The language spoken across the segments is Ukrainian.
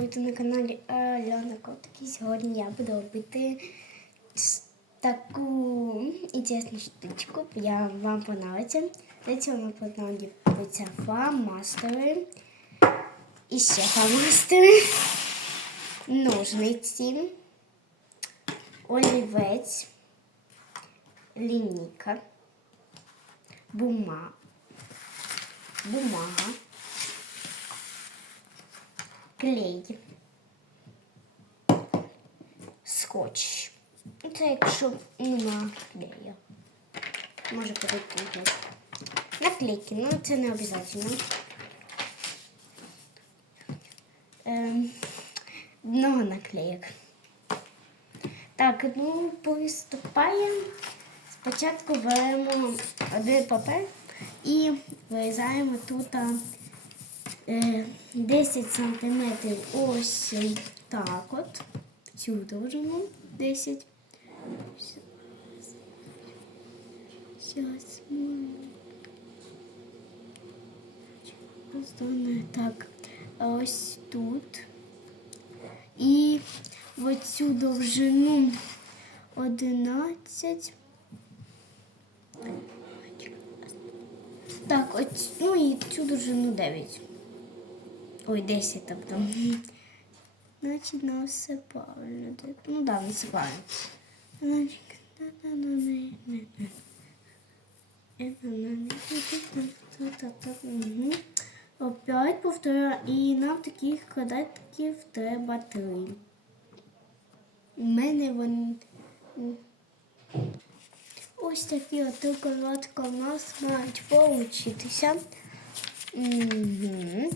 бути на каналі Альона Котик. І сьогодні я буду робити таку інтересну штучку. Я вам понравиться. Для цього понадобиться фломастери. І ще фломастери. Ножниці. Олівець. Лінійка. Бума. Бумага. Клей, скотч. Це якщо нема клею. Може подати наклейки, ну це не обов'язково. Ем, много наклеїк. Так, ну приступаємо. Спочатку беремо один папер і вирізаємо тут 10 сантиметрів ось так от. Цю довжину 10. Зараз так, ось тут. І оцю довжину 11. Так, ось, ну і цю довжину 9. Ой, 10 тобто. Значить, нам все правильно. Ну да, все правильно. Угу. Опять повторяю. І нам таких квадратиків треба три. У мене вони. Ось такі от квадратика у нас мають получитися. Угу.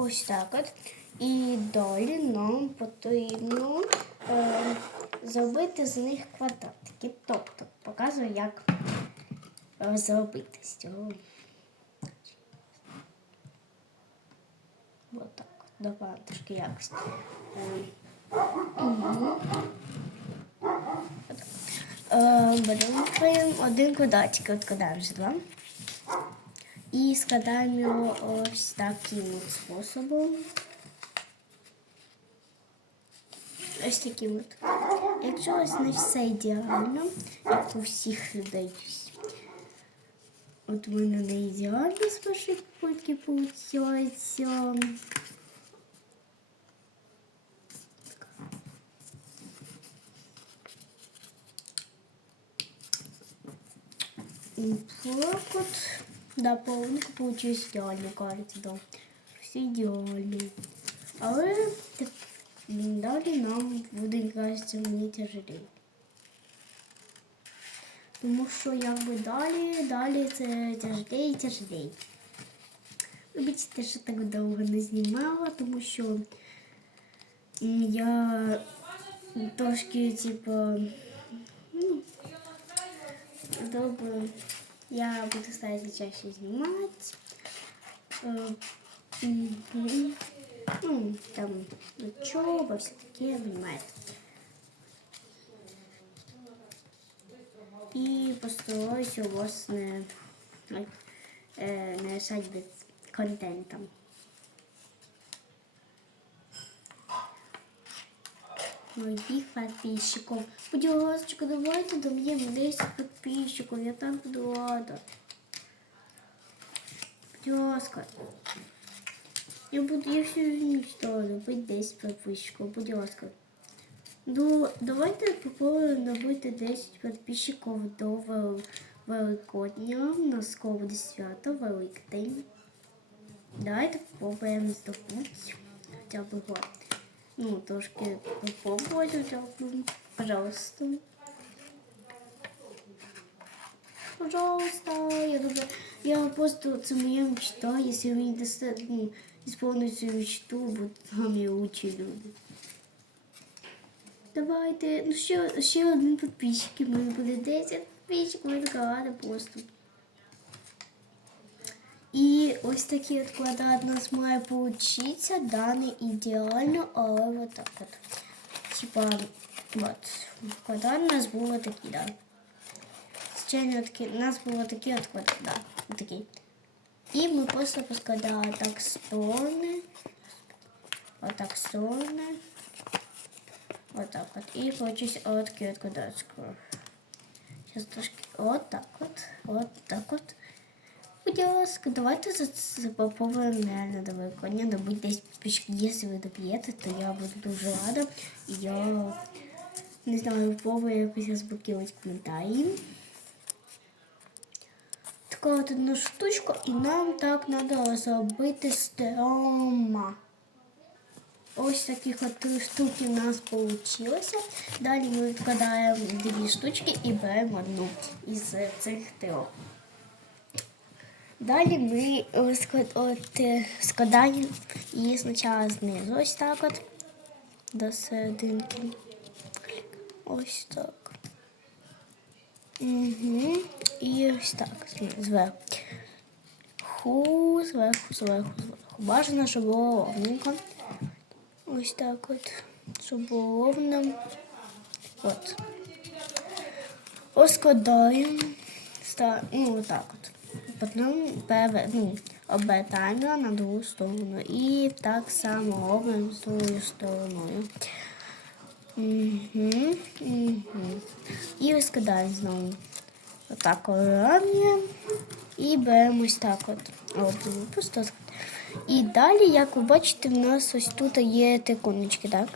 Ось так от. І далі нам потрібно е, зробити з них квадратики. Тобто показую, як зробити з цього. Ось так. Добавимо трошки якості. Е, Беремо один квадратик, відкладаємо вже два. І складаємо його ось таким от способом. Ось таким от. Якщо ось не все ідеально, як у всіх людей. От у мене не ідеально з першої попытки получилось. И так вот. Да, половинка получилась ідеально, кажется, да. Все ідеально. Але далі нам буде, кажется, мені тяжелее. Тому що якби далі, далі це тяжелее і тяжелее. Вибачте, що так довго не знімала, тому що я трошки, типу, ну, добре. Я буду стараться чаще снимать. Э, мгм. Ну, там, учеба, все такие, понимаете. И постараюсь у вас на, э, не решать без контентом. Моїх подписчиков. Будь давайте доб'ємо 10 подписчиков. Я так рада. Будь. Я буду, я жизнь мечтала добити 10 подписчиков. Будь. До, давайте попробуємо добити 10 подписчиков до Великодня. У нас скоро буде свято, Великдень. Давайте попробуємо здобути хоча б год. Ну, трошки попробувати хоча б. Пожалуйста. Пожалуйста, я дуже... Я просто, це моя мечта, якщо мені дасте, ну, исполнить цю мечту, будуть самі лучші люди. Давайте, ну ще, ще один підписчик, і в мене буде 10 підписчиків, я така рада просто. І ось такий от квадрат у нас має получиться, да, не ідеально, але вот так от. Типа, вот, квадрат у нас був такий, да. Звичайно, такий, у нас було такий от квадрат, да, такий. І ми просто поскладали так сторони. вот так стороны. Вот так вот. И получить от кветку дочку. Сейчас трошки вот так вот. Вот так вот. Будь ласка, давайте за це попробуємо реально до виконання. Добуть десь підписчики. Якщо ви доб'єте, то я буду дуже рада. І я не знаю, попробую якось розблокувати коментарі. Така от одну штучку, і нам так треба зробити з трьома. Ось таких от три штуки у нас вийшло. Далі ми вкладаємо дві штучки і беремо одну із цих трьох. Далі ми е, е, складаємо її спочатку знизу. Ось так от до серединки. Ось так. Угу. І ось так зверху. Ху, зверху, зверху, зверху. Бажано, щоб було ровненько. Ось так от. Щоб було ровно. От. Розкладаємо. Ста... Ну, отак от. Потім ну, обертаємо на другу сторону. І так само робимо з другою стороною. Угу, угу. І розкидаємо знову. Отак робимо. І беремо ось так от. Робимо. Просто. І далі, як ви бачите, в нас ось тут є трикутнички, так?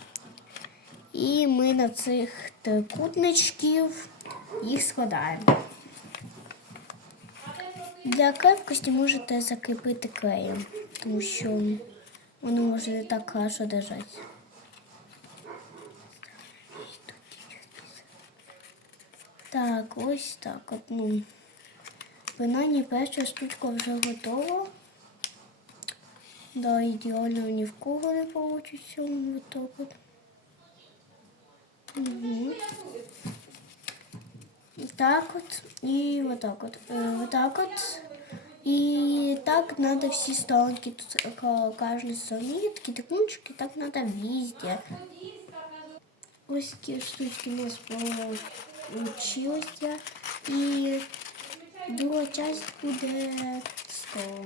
І ми на цих трикутничків їх складаємо. Для крепкості можете закріпити клеєм, тому що воно може не так хорошо держати. Так, ось так. От, ну. Принаймні перша штучка вже готова. Да, ідеально ні в кого не вийде. Вот так от. Угу. Так от і вот так от. Е, вот так от. І так надо всі сторонки, тут около кожної сторони, такі тикунчики, так надо везде. Ось такі штучки у нас получилися. І друга часть буде скоро.